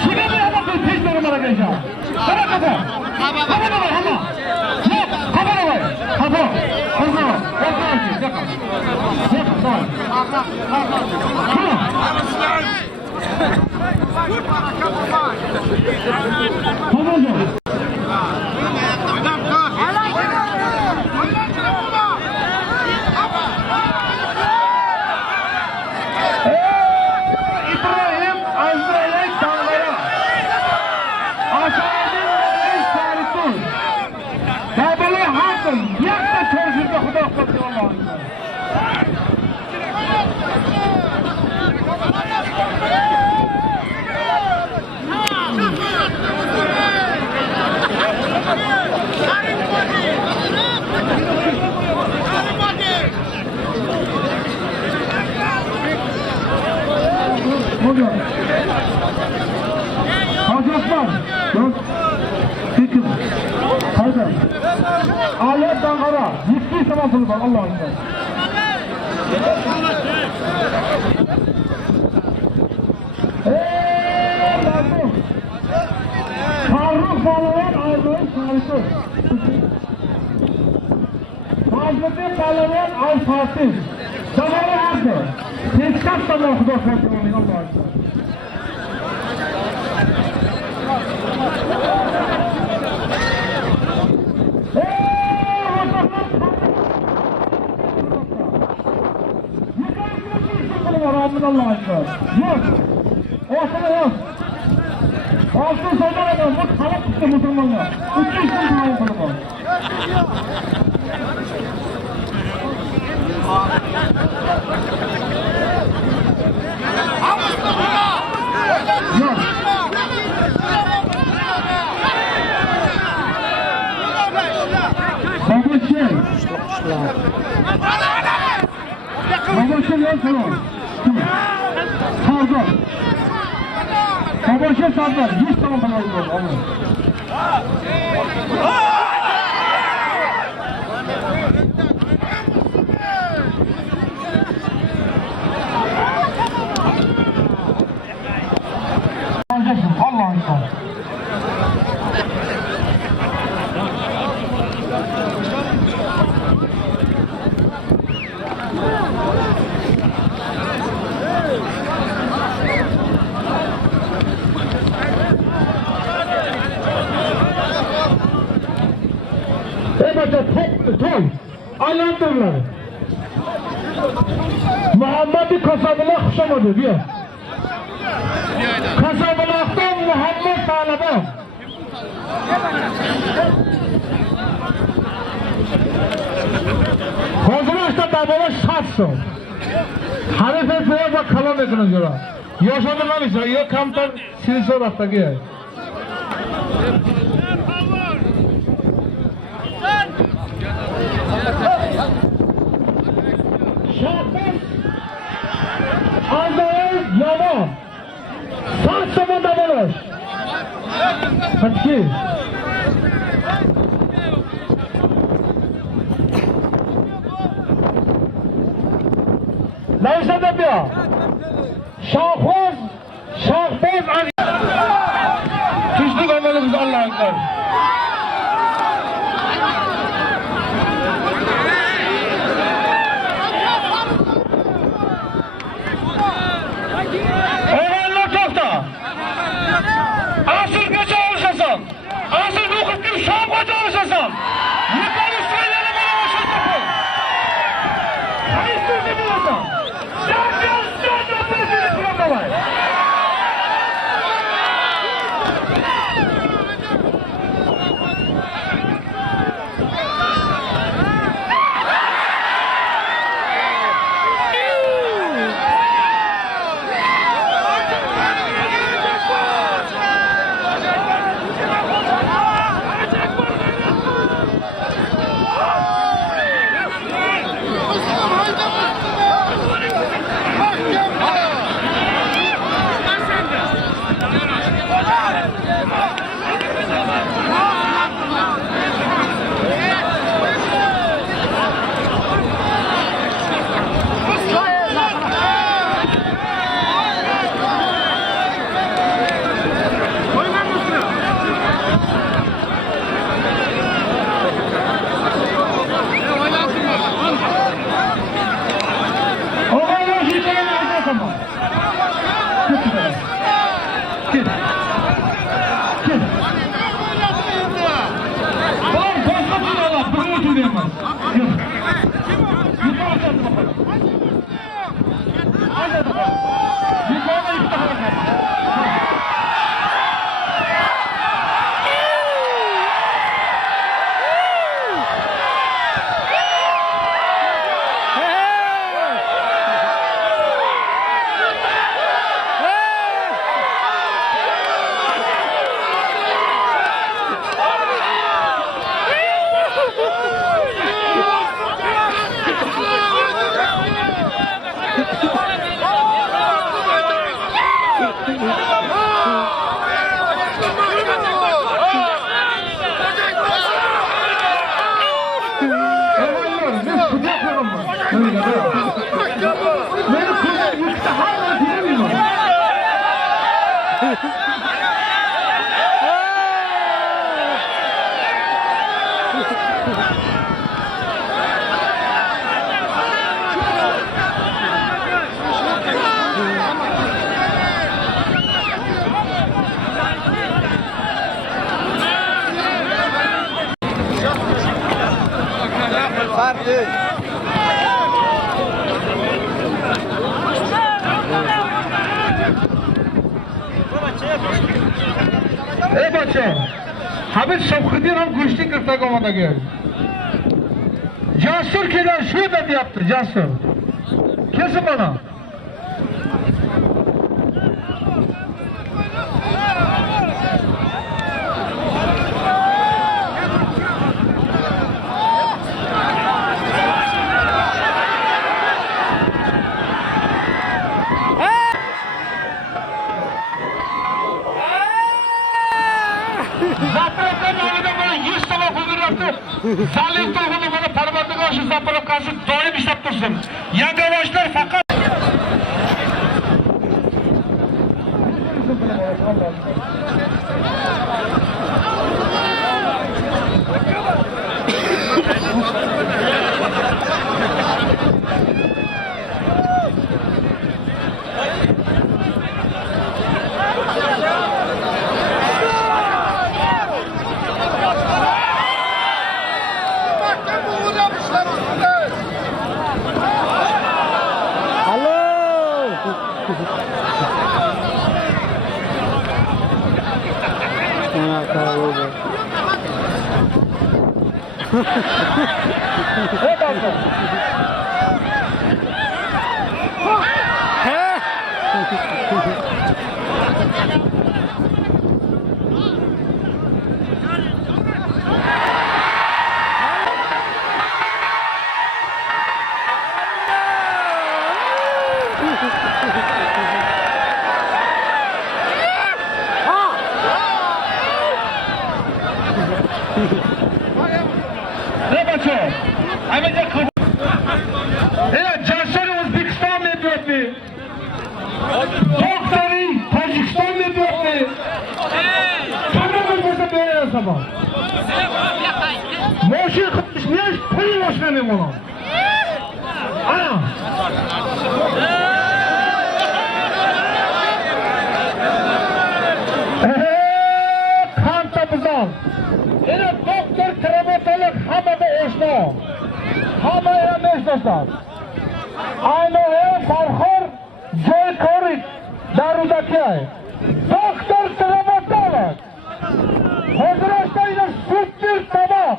Şimdi bir hama bir peş durumlara geleceğim. Hama kafa. Hama da var hama. Yok, hama da var. Hama. Hızlı. Orta ki, yakın. Yakın, tamam. Şunu. Hama hocam. İbrahim Azrail'e dağlara aşağıdın eş tarihtir. Kabili hakkın yakta çoğuşurda Huda kutlu Allah'ın. Hocam. Hacı Osman. Dört. Sekiz. Haydi. Alet Dankara. Yüksek sabahsızı var Allah'ın. Allah'ım. Faruk Bağlayan Aydın Sarısı. Hazreti Pehlevan Al-Fatih. Zamanı vardı. Tekrar zaman Xudo Fatih'in Allah'a emanet. Allah'a emanet. Yok. Ortada yok. Altın sonra adam bu talep tuttu Müslümanlar. 300 gün talep tuttu. Yok. Babacığım. Babacığım yok tamam. Pardon. Babacığım sardar. 100 tamam pardon. Allah'a emanet. Evet, toy. Aylandırlar. Muhammed'i kasabına kuşamadı diyor. Kasabınaktan Muhammed Taliban. Hazırlaşta babana satsın. Harife koya bak kalan ediniz yola. Yaşadığından ise yok kamdan silisi olarak giyer. Şahbaz Azrail Yaman saat zamanda bulur. Hadi ki. Neyse de bir Şahbaz Ali. Tüzlük amelimiz Allah'a emanet. Farklı. ey bachcha, Hamid Shavkatdin ham go'shtni kirtagomada geldi. Jasur kelar shu yerda deyapti, Jasur. Kelsin bana. Zapravka nomida bana 100 to'la pul beryapti. Zalim to'g'rini bana Parvardigor shu zapravkasi doim ishlab tursin. Yangivoshlar faqat ne bachcha? Hamiga Jasur O'zbekiston में deyapti. Doktori Tojikiston में deyapti. Qanday bo'lsa berasan. Moshil qilishni pul boshlayman mana. Ana. Qanta buzon. Ena doktor travmatolog hamada oshno. Hamma ham eshitsan. Ayno Farxor Joykorik Darudakay. Doktor travmatolog. Hozirashda super tomoq.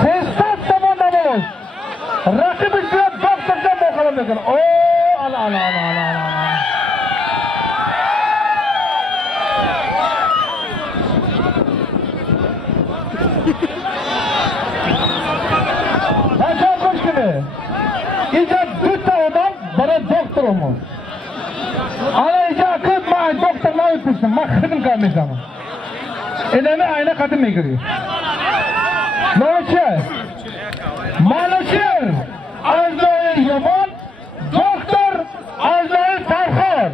Sesat tomondan raqibi bilan doktordan boqalam ekan. O, ana. Hocam hoş geldin. İcab bitta odam bana doktor olmuş. Ana icab kız ma doktor ma yapıyorsun. Ma kızım kalmayacağım. Eleme ayna kadın mı giriyor? Ne olacak? Manaşır. Azrail Yaman. Doktor Azrail Farxor.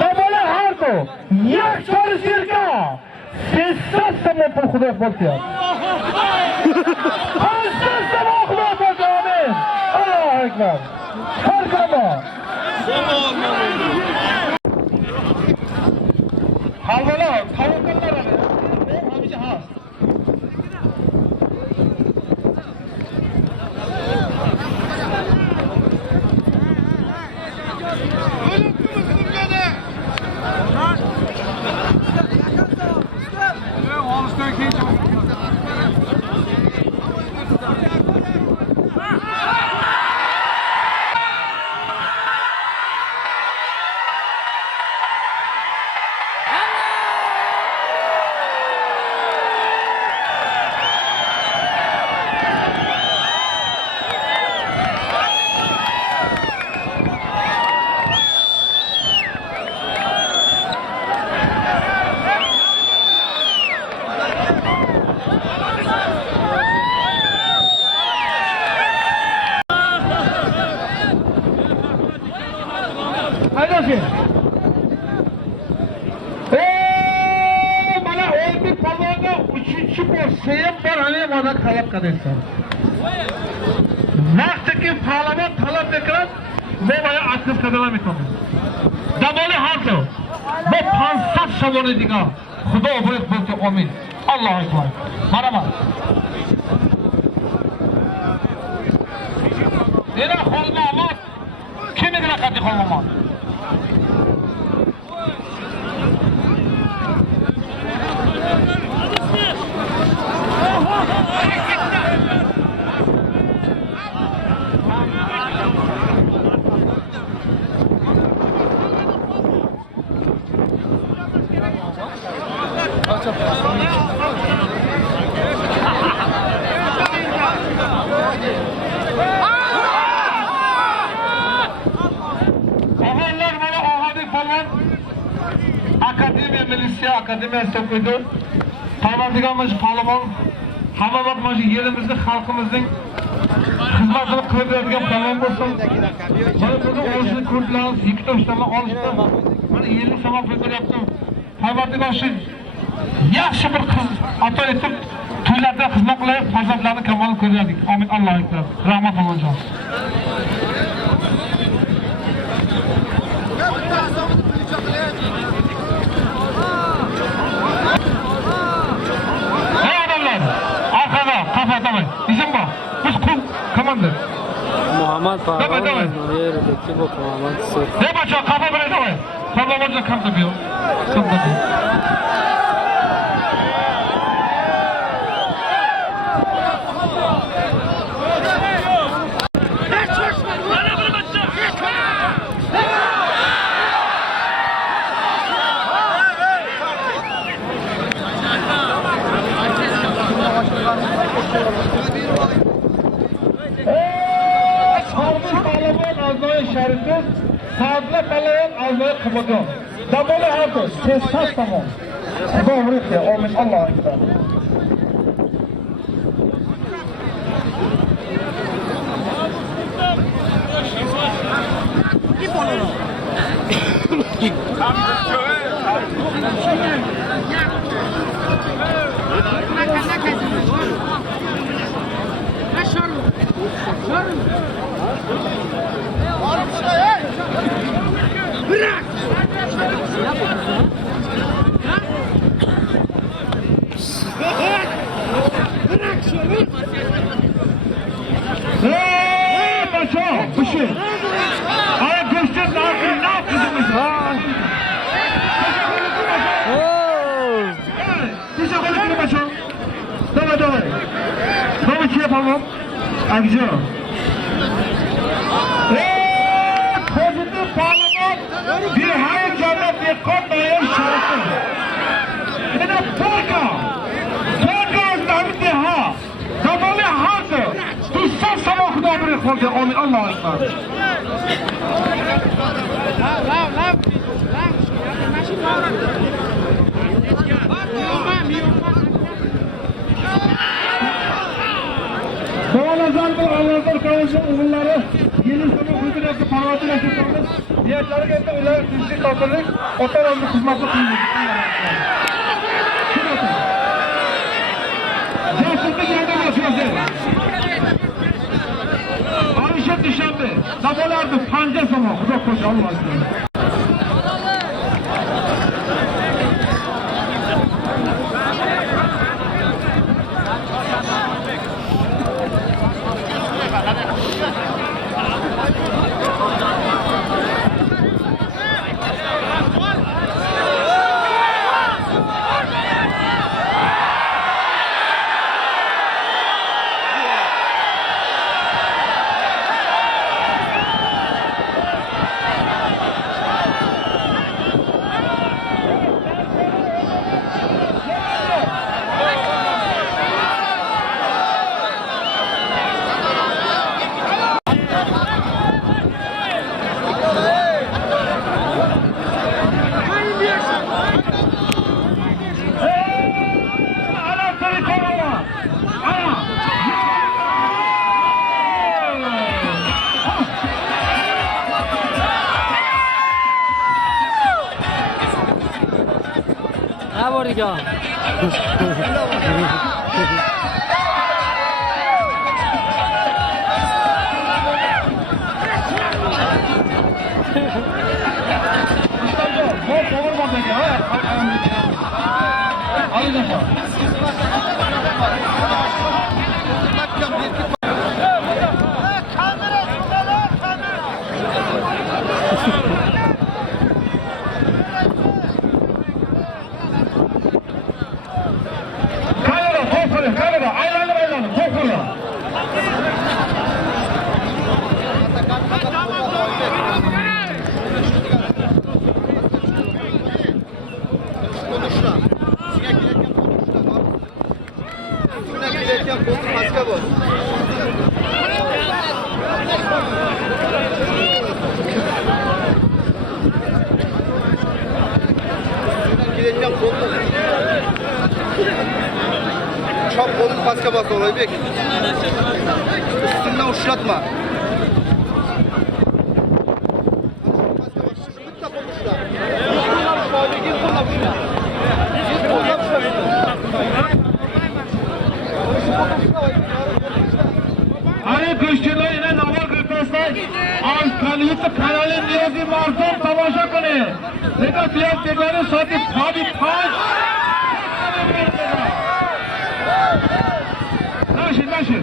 Dabala hardo. Yak çalışırka. Sessat sama pul Xudo bo'lsa. Sessat sama Xudo bo'lsa. Amin. Allohu akbar. Harkama. Halvala, tavakkallar hali. Hamicha has. Haydasın. Bana oldu palonga üçüncü borsayım var hani bana kalap kadar. Vaktiki palama talep ekran ve bana aktif kadar mı? Dabali harto. Bu pansat savunu diga. Xudo buyuk bultu amin. Allahu ekber. Marama. Yine Holmamız. Kimi rakati Holmamız? Akademiya milisiya akademiyasida o'qiydi. Parvardigorimiz palvon hamma vaqt mana shu yerimizni, xalqimizning xizmatini qilib beradigan palvon bo'lsin. Mana buni o'zini ko'rdilarimiz, ikki toshdan olishdi. Mana 50 so'm pul beryapti. Parvardigor shu yaxshi bir qiz ato etib to'ylarda xizmat qilib farzandlarni kamol ko'raylik. Amin. Alloh akbar. Rahmat bo'lsin. Komandır. Muhammed Давай, давай. Muhammed Sırt. Ne bacak kafa böyle давай. Kafa olacak kam tabii. Kam tabii. Şerifi, sağlıkla kalan azıya kıvıdım. Dabolu hakkı, sesas tamam. Doğru ki, olmuş Allah'a gider. Bırak! Bırak şunu! Başa, bir şey. Ay göster ne yapıyorsunuz? Bir şey konuşun başa. Давай. Давай şey yapalım. Akıcı. Pozitif parlament bir hayır cennet bir konmayın şartı. Yine Porka David ha. Dabali hazır. Düşsen sabah kuda bir kolda amin Allah'a emanet. Allah'ın kavuşun oğulları yeni sonu hükümeti parvatı yaşatmamız diyetleri geldi öyle fizik kalkırlık otel önlü kızmaklı kılmış. Şunu atın. Cahsızlık yerden başlasın. Ayşe düşendi. Dabalardı panca sama. Uzak koş Allah aşkına. Ne var ya? Aybek. Üstünden uçlatma. Hani güçlüler ile navar kırtaslar Ankara'yı kanalın niyazi marzum tamaşa kını. Neka fiyat tekleri saati tabi taç. Naşır.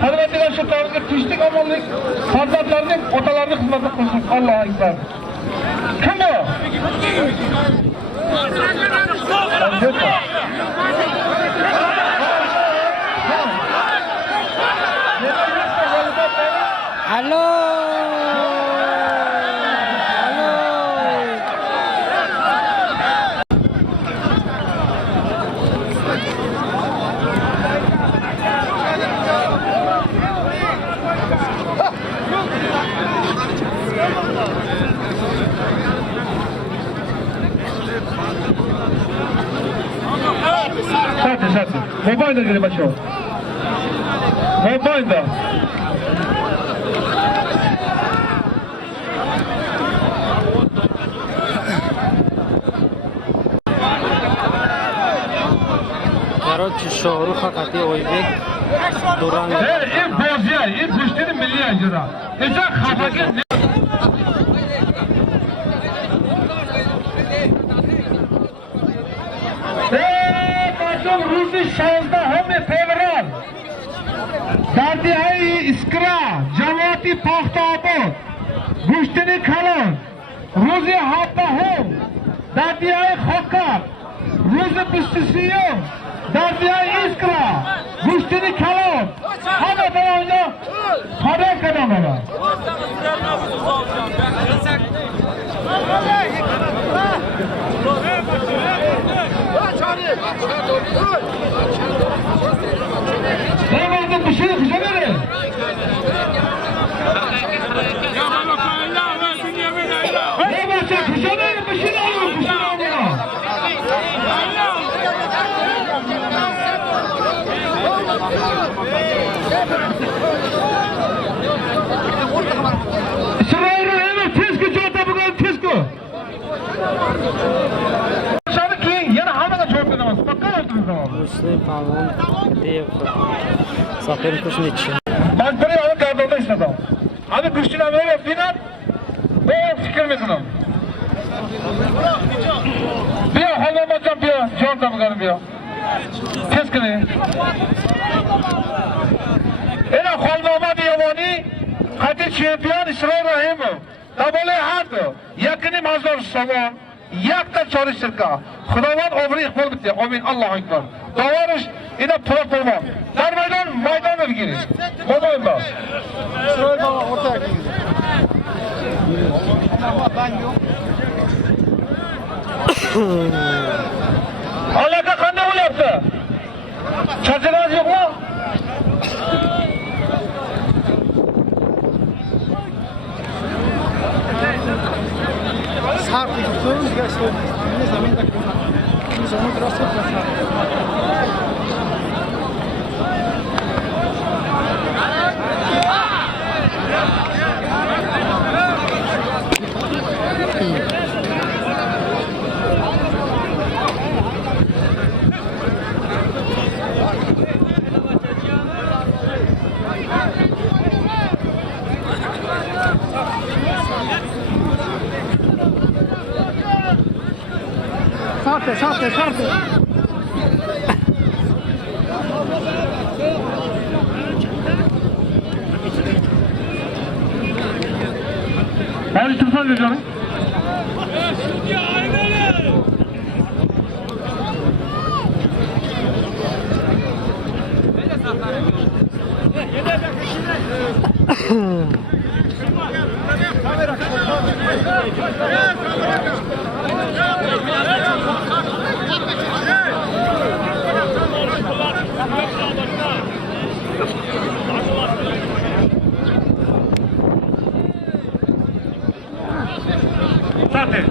Hazreti Resulü'nün kışlık amallık hazretlerinin otalarını hizmetine koşun. Allah'a ekber. Kim o? Hello. Sate. Mobayla girip açıyor. Mobayla. Короче, Шоуру Хакати Ойбек Дуран. İlk bozuyor, ilk güçlünün milli acıra. Ecek hafakir. Mardum Ruzi 16 hami fevral. Dardihai iskra, Cemaati Paxtabod, Güçlünü Kalon, Ruzi Hattahu, Dardihai Khokak, Ruzi Bistisiyo, Dardihai iskra, Güçlünü Kalon. Hadi ben oyna, haber kadamala. Ne vardı bir şey kuşa verin. Ne varsa kuşa verin bir şey alın kuşa verin. Sırayla hemen tezgah çanta bugün tezgah. Müslim Pavon Kadeyev Zafer Kuzniç. Ben buraya alıp kardolda istedim. Abi güçlüğüne böyle finan, böyle fikir mi kılım? Bir hallamacam bir, can tabi bir. Tez kılı. Ena halmama diyamani, Kadir şampiyon İsrail Rahimov. Tabole hardo, yakını mazhar sabah. Yakta çalışırka. Xudavand ömrü ihmal bitti. Amin. Allahu Ekber. Davarış ina pırak olma. Dar maydana bir girin. Babayım ben. İsrail baba ortaya gidiyor. Ama ben yok. Alaka kanda mı yaptı? Çatınız yok mu? Sarp tutuyoruz ya ne zaman da biz onu biraz yapacağız. Sarte, sarte, sarte. Hadi tırsan ver canım. Sarte.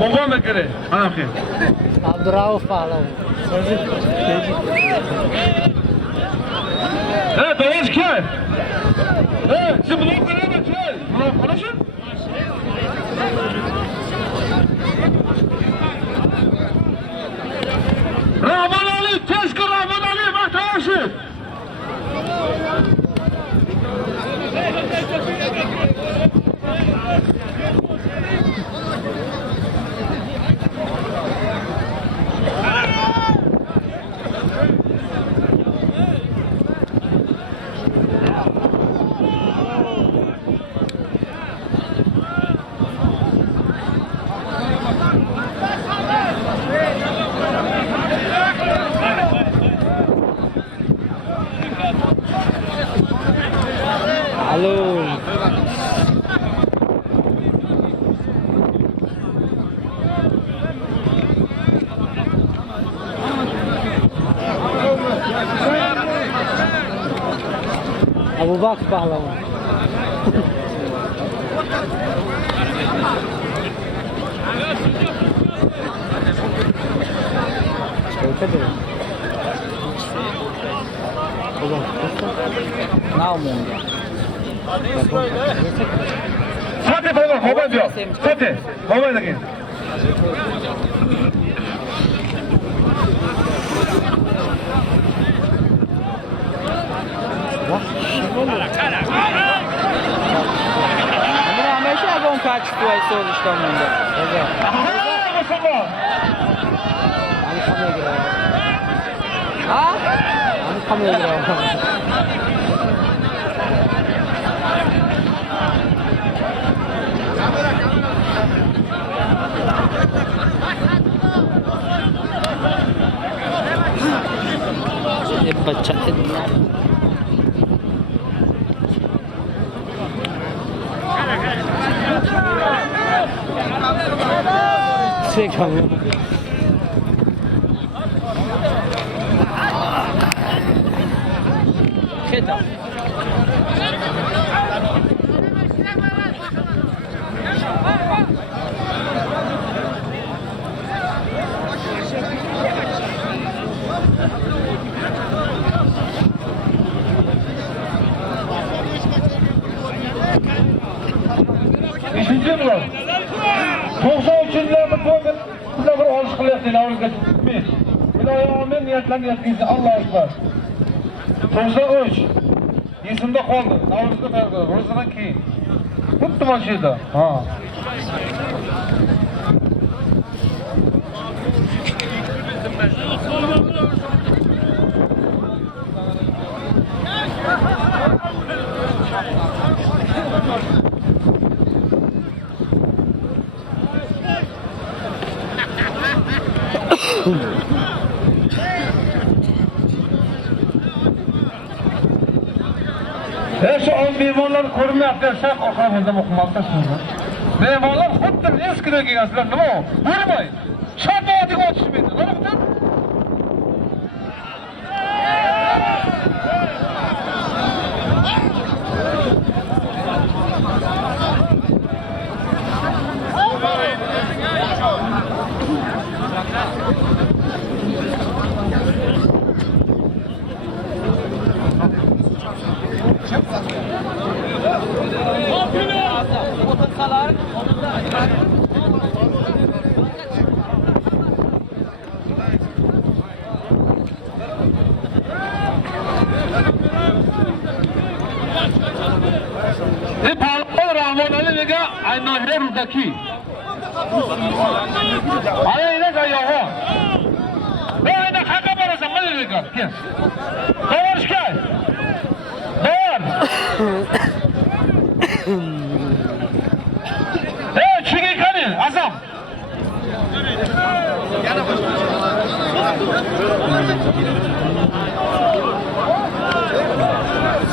Babam bekle. Anakı. Abdurrauf Pahlavi. Evet, Davaş gel. Evet, siz blok nereye gel. Blok konuşun. Rahman Ali, keşke Rahman Ali, vatandaşı. Alo. Abu Bakr Pahlavi. Não, mundo. Sate baba, hava diyor. Sate, hava da gel. Mas já vão cá que tu és todos estão mundo. Aha, maşallah. Ani kamera giriyor. Ha? Ani kamera giriyor. ये बच्चा से खाऊं Cheta. İkinci blok. 93 yıllarda koyun. Burada bir alış kılıyorsun, avruga çıkmış. İlahi niyetlen yetkisi Allah'a ekber. 93. Yesimde kaldı. Avruga tergı. Ruzudan ki. Tuttu başıydı. Ha. Şu an memonlar korumayapti, sen korkamızda okumakta sonra. Memonlar xuddi eskide kelgansizlar, nima u? Bo'lmay. Shartnomaga o'tishmaydi. Nima bu? Ne rudaki? Aya ine gayaho. Ne ine kaka barasa mı dedik? Kim? Doğru şikay. Doğru. Çiki kanı azam.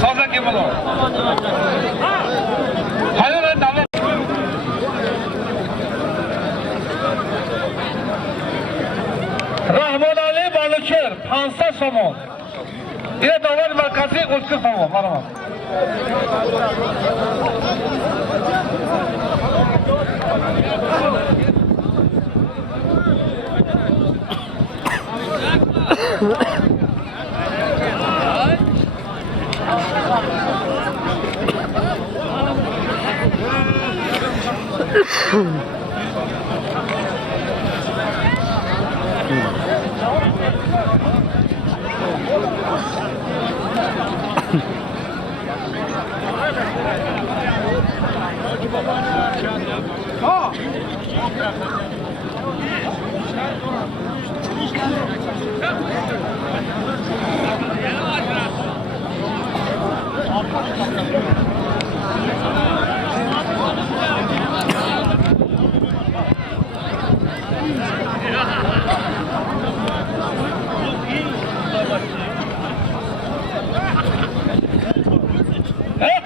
Sazan kim olur? Hayır ben davran. Rahman Ali Balıkır, Pansa Somon. Yine davar merkezi Uçkır Somon. Bana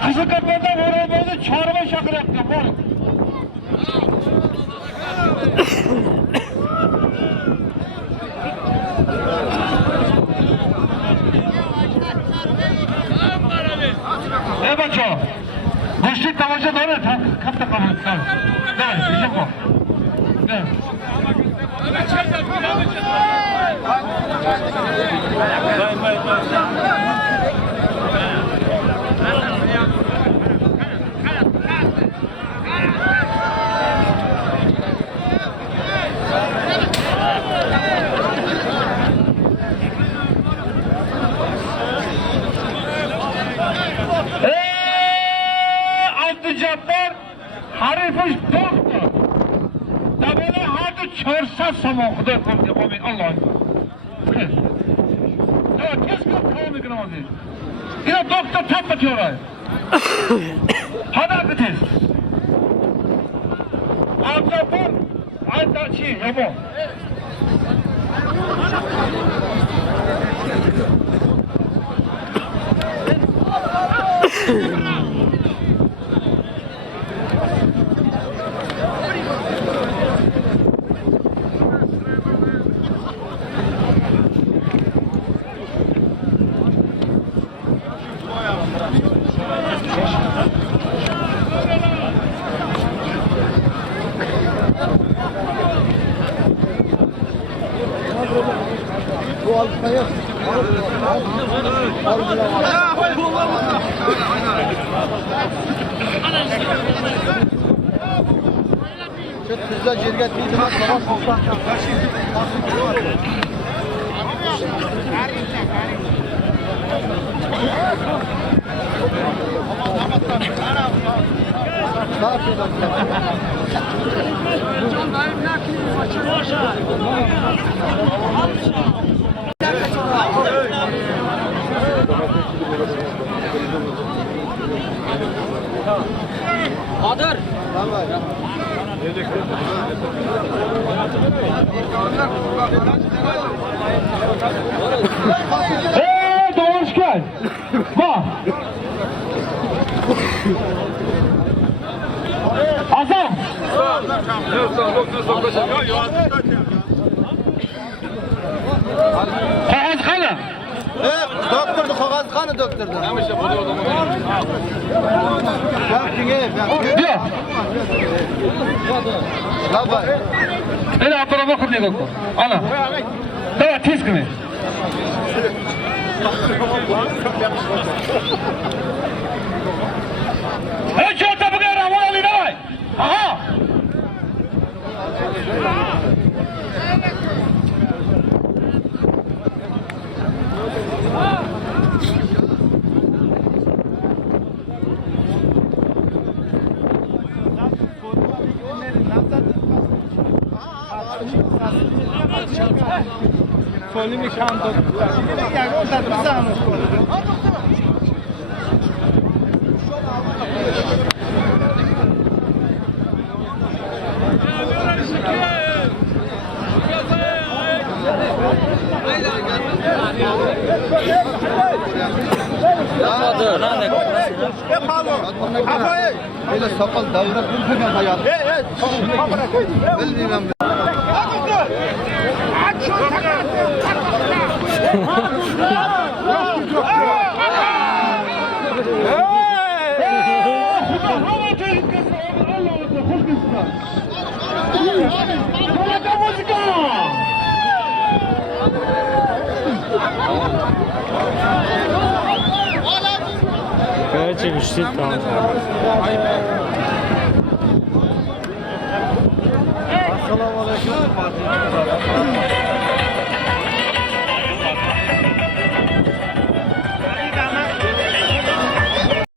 kızı kapıda vurulduğunu çağırma şakır yaptım. Ne bakıyor? Güçlük tavaca doğru kapta kabul. Evet, bizim bu. Evet. Abdücabbar harifiş doktor. Da böyle hadi çörsa samokuda komi Allah'ın. Evet, kes komi kınamazı. Yine doktor tap bakıyor oraya. Hadi akı tez. Abdücabbar hadi çiğ yapma. Bu alışmayı şu tuzla jirget bir zaman sabah Bahadır. Doğru gel. Bak. Azam. Kağız kanı. doktordu kağız kanı doktordu. Diyor. Labay. Öyle atlara bakın diye doktor. Ana. Daha tez kını. Hey çorta bu kadar Rahman Ali davay. Aha. Foli mi kanto? Jak on tak pisano. Böyle sakal davra kurtarma hayat. Bilmiyorum. Короче, güçlü tamam. Assalamu alaikum.